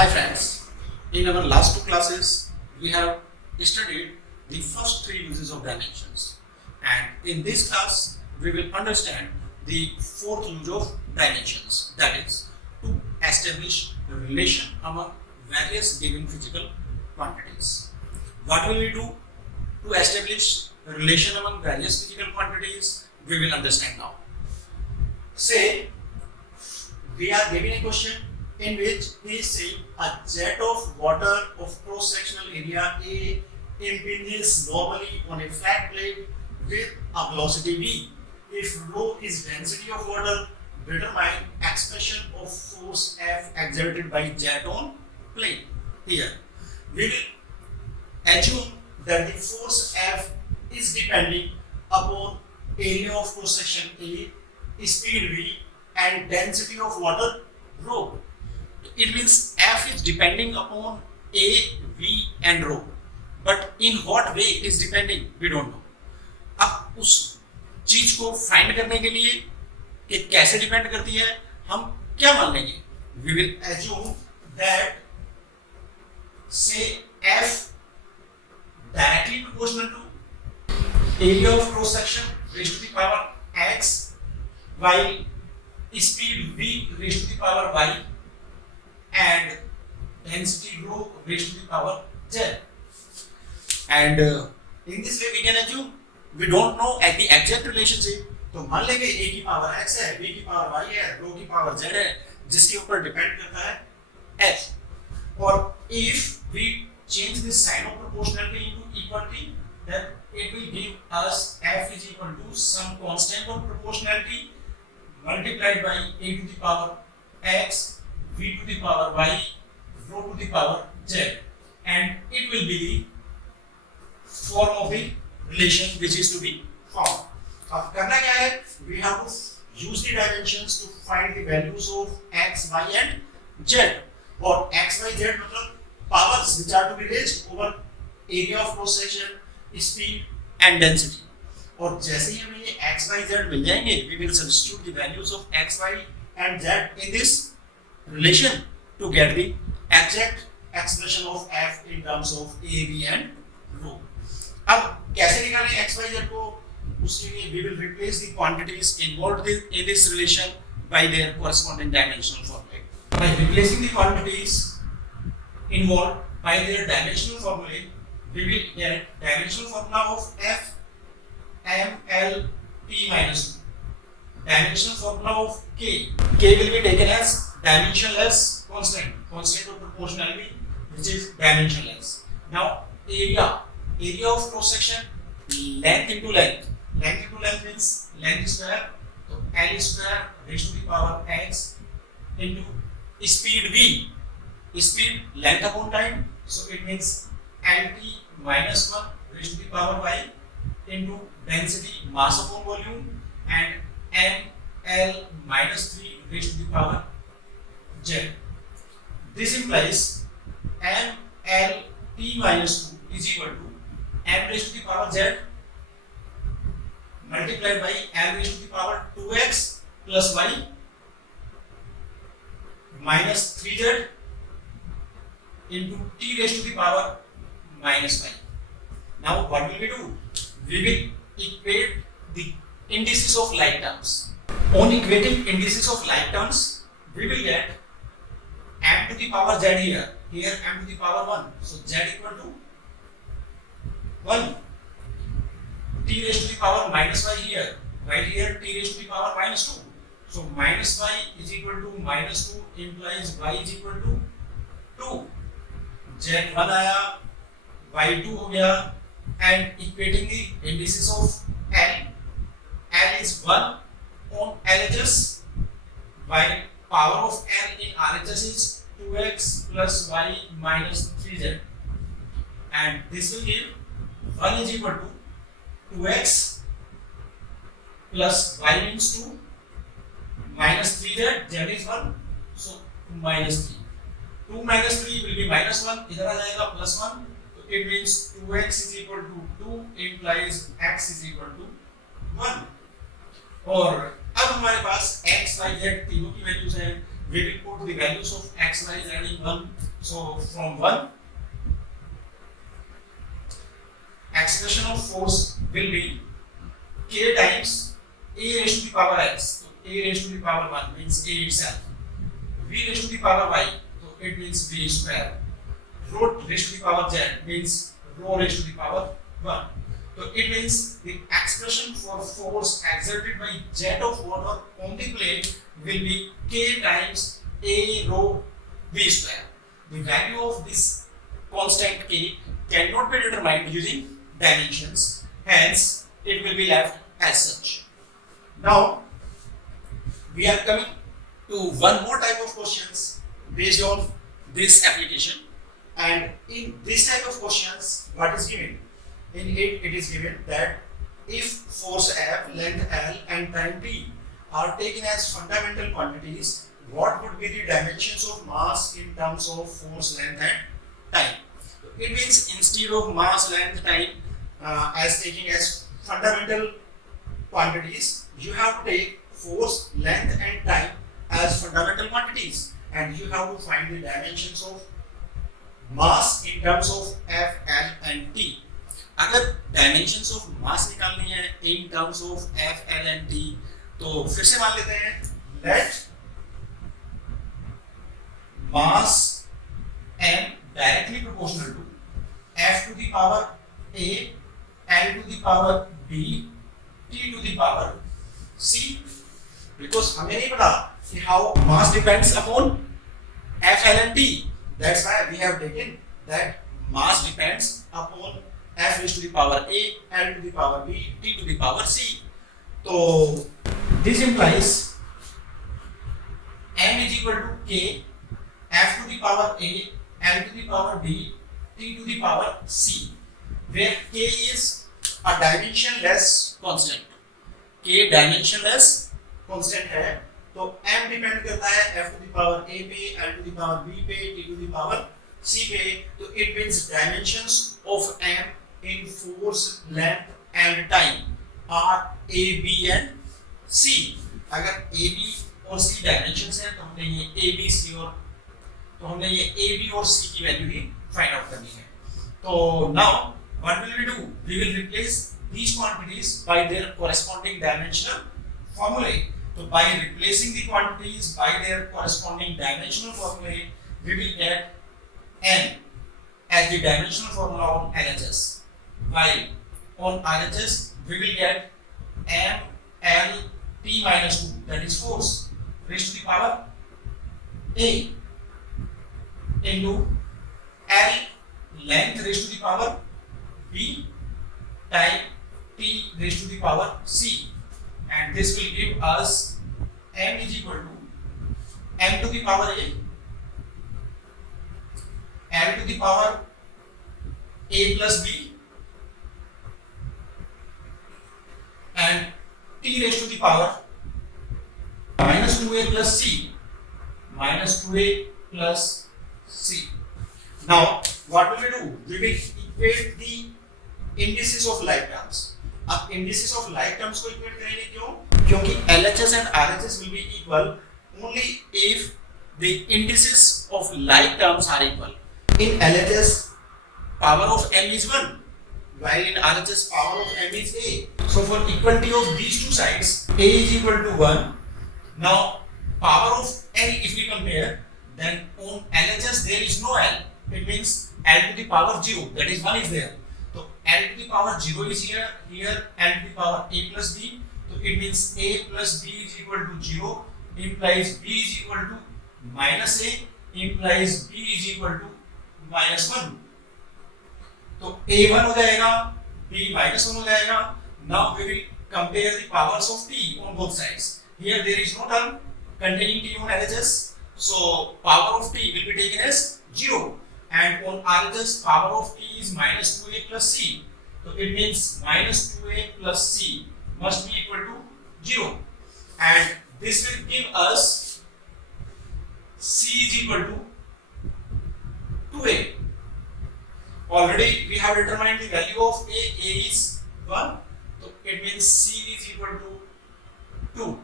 Hi friends, in our last two classes we have studied the first three uses of dimensions, and in this class we will understand the fourth use of dimensions, that is to establish a relation among various given physical quantities. What will we do to establish a relation among various physical quantities? We will understand now. Say we are given a question in which he is saying a jet of water of cross-sectional area A impinges normally on a flat plate with a velocity v. If rho is density of water, determine expression of force F exerted by jet on plane. Here we will assume that the force F is depending upon area of cross-section A, speed v, and density of water rho. It means F is depending upon A, V and rho. But in what way it is depending, we don't know. अब उस चीज को find करने के लिए कि कैसे depend करती है, हम क्या मान लेंगे? We will assume that say F directly proportional to area of cross section raised to the power x, while speed v raised to the power y, and density rho raised to the power z. And in this way we can assume we don't know at the exact relationship. तो मान लेंगे a की power x है, b की power y है, rho की power z है, जिसके ऊपर डिपेंड करता है f. और if we change the sign of proportionality into equality, then it will give us f is equal to some constant of proportionality multiplied by a to the power x, v to the power y, rho to the power z, and it will be the form of the relation which is to be found. अब करना क्या है? We have to use the dimensions to find the values of x, y and z. और x, y, z मतलब powers which are to be raised over area of cross section, speed and density. और जैसे ही हमें ये x, y, z मिल जाएंगे, we will substitute the values of x, y and z in this relation to get the exact expression of f in terms of a, v and rho. अब कैसे निकालें x, y, z को? उसके लिए we will replace the quantities involved in this relation by their corresponding dimensional formulae. By replacing the quantities involved by their dimensional formulae, we will get dimensional formula of f m l t minus 2. Dimensional formula of k will be taken as dimensionless constant of proportionality, which is dimensionless. Now area of cross section, length into length means length square, so L square raised to the power x into speed v, speed length upon time, so it means lt minus 1 raised to the power y into density mass upon volume, and ml minus 3 raised to the power z. This implies ml t minus 2 is equal to m raised to the power z multiplied by m raised to the power 2x plus y minus 3z into t raised to the power minus y. Now what will we do? We will equate the indices of like terms. On equating indices of like terms, we will get m to the power z here m to the power 1, so z equal to 1, t raised to the power minus y here, right here t raised to the power minus 2, so minus y is equal to minus 2 implies y is equal to 2, z 1 आया, y 2 हो गया, and equating the indices of L is 1 on LHS, while power of L in RHS is 2x plus y minus 3z, and this will give 1 is equal to 2x plus y means 2 minus 3z, z is 1, so minus 3. 2 minus 3 will be minus 1, इधर आ जाएगा plus 1, so it means 2x is equal to 2 implies x is equal to 1. और अब हमारे पास x, y, z तीनों की values हैं. We will put the values of x, y, z in one So from 1, expression of force will be k times a raised to the power x. So a raised to the power 1 means a itself. V raised to the power y, so it means v square. Rho raised to the power z means rho raised to the power 1. So it means the expression for force exerted by jet of water on the plate will be k times a rho v square. The value of this constant k cannot be determined using dimensions, hence it will be left as such. Now we are coming to one more type of questions based on this application, and in this type of questions what is given? In it is given that if force F, length L and time T are taken as fundamental quantities, what would be the dimensions of mass in terms of force, length and time? It means instead of mass, length, time as taking as fundamental quantities, you have to take force, length and time as fundamental quantities, and you have to find the dimensions of mass in terms of F, L and T. अगर dimensions of mass निकालनी है in terms of F, L and T, तो फिर से मान लेते हैं let mass m directly proportional to F to the power A, L to the power B, T to the power C, because हमें नहीं पता कि how mass depends upon F, L and T. That's why we have taken that mass depends upon F raised to the power A, L to the power B, T to the power C. So this implies m is equal to k, F to the power A, L to the power B, T to the power C, where k is a dimensionless constant. K dimensionless constant है, तो m depend करता है F to the power A पे, L to the power B पे, T to the power C पे, तो it means dimensions of m in force, length and time are A, B and C. अगर A, B और C dimensions हैं तो हमने ये A, B, C और तो हमने ये A, B और C की वैल्यू ही फाइंड आउट करनी है. तो now what will we do? We will replace these quantities by their corresponding dimensional formulae. So by replacing the quantities by their corresponding dimensional formulae, we will get n as the dimensional formula on LHS. While on RHS we will get m L T minus 2, that is force raised to the power A, into L length raised to the power B, time T raised to the power C, and this will give us m is equal to m to the power A, L to the power A plus B, and T raised to the power minus 2A plus C, minus 2A plus C. Now what will we do? We will equate the indices of like terms. अब indices of like terms को equate करेंगे क्यों? क्योंकि LHS and RHS will be equal only if the indices of like terms are equal. In LHS, power of m is 1, while in RHS power of m is a. So for equality of these two sides, a is equal to 1. Now power of L, if we compare, then on LHS there is no L. It means L to the power 0, that is 1 is there. So L to the power 0 is here, L to the power a plus b. So it means a plus b is equal to 0, implies b is equal to minus a, implies b is equal to minus 1. तो a1 हो जाएगा, b minus 1 हो जाएगा. Now we will compare the powers of t on both sides. Here there is no term containing t on LHS, so power of t will be taken as 0, and on RHS power of t is minus 2a plus c. So it means minus 2a plus c must be equal to 0, and this will give us c is equal to 2a. Already we have determined the value of a is 1, so it means c is equal to 2.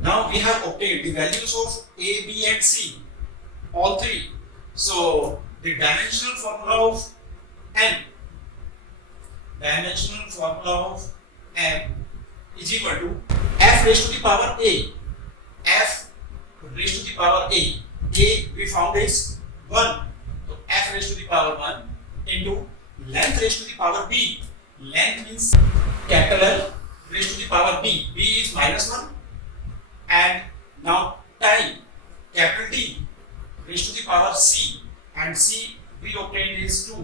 Now we have obtained the values of a, b and c, all three. So the dimensional formula of m is equal to f raised to the power a. F raised to the power a. A we found is 1. So f raised to the power 1 into length raised to the power b. Length means capital L raised to the power b. B is -1. And now time, capital T raised to the power c. And c we obtained is 2.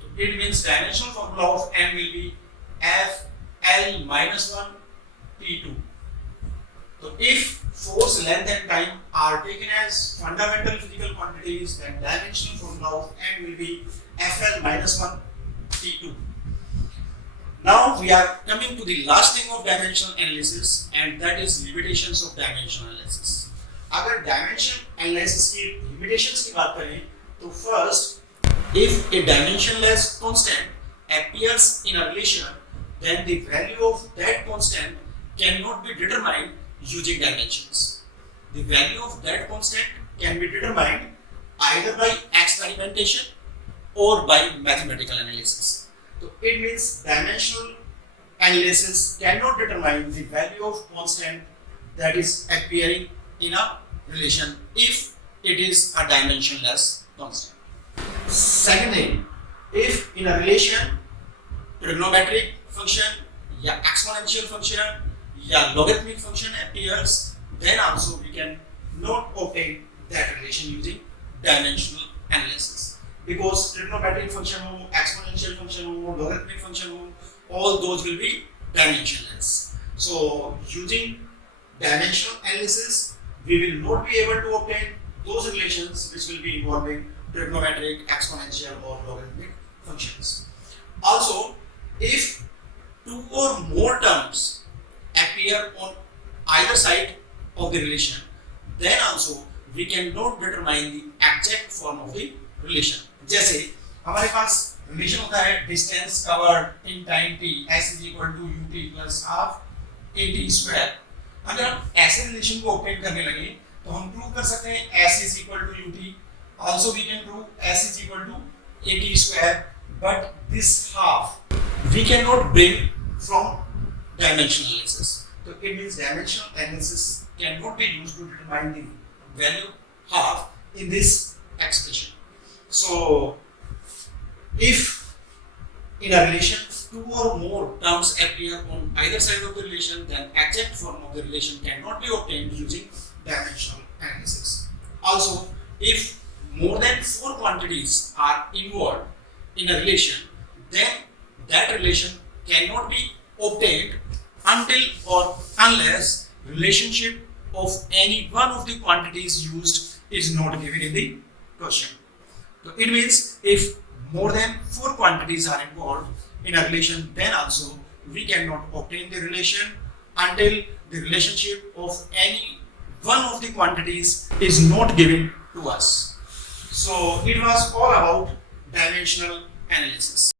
So it means dimensional formula of m will be f L -1 T2. So if force, length and time are taken as fundamental physical quantities, then dimensional formula of m will be Fl -1 T2. Now we are coming to the last thing of dimensional analysis, and that is limitations of dimensional analysis. अगर dimension analysis की limitations की बात करें तो first, if a dimensionless constant appears in a relation, then the value of that constant cannot be determined using dimensions. The value of that constant can be determined either by experimentation or by mathematical analysis. So it means dimensional analysis cannot determine the value of constant that is appearing in a relation if it is a dimensionless constant. Second thing, if in a relation trigonometric function या exponential function या logarithmic function appears, then also we can not obtain that relation using dimensional analysis, because trigonometric function ho, exponential function ho, logarithmic function ho, all those will be dimensionless. So using dimensional analysis we will not be able to obtain those relations which will be involving trigonometric, exponential or logarithmic functions. Also, if two or more terms appear on either side of the relation, then also we cannot determine the exact form of the relation. जैसे हमारे पास relation होता है distance covered in time t s is equal to ut plus half at square. अगर हम ऐसे relation को obtain करने लगे तो हम prove कर सकते हैं s is equal to ut. Also we can prove s is equal to at square. But this half we cannot bring from dimensional analysis. So it means dimensional analysis cannot be used to determine the value half in this expression. So if in a relation two or more terms appear on either side of the relation, then exact form of the relation cannot be obtained using dimensional analysis. Also, if more than 4 quantities are involved in a relation, then that relation cannot be obtained until or unless relationship of any one of the quantities used is not given in the question. So it means if more than 4 quantities are involved in a relation, then also we cannot obtain the relation until the relationship of any one of the quantities is not given to us. So it was all about dimensional analysis.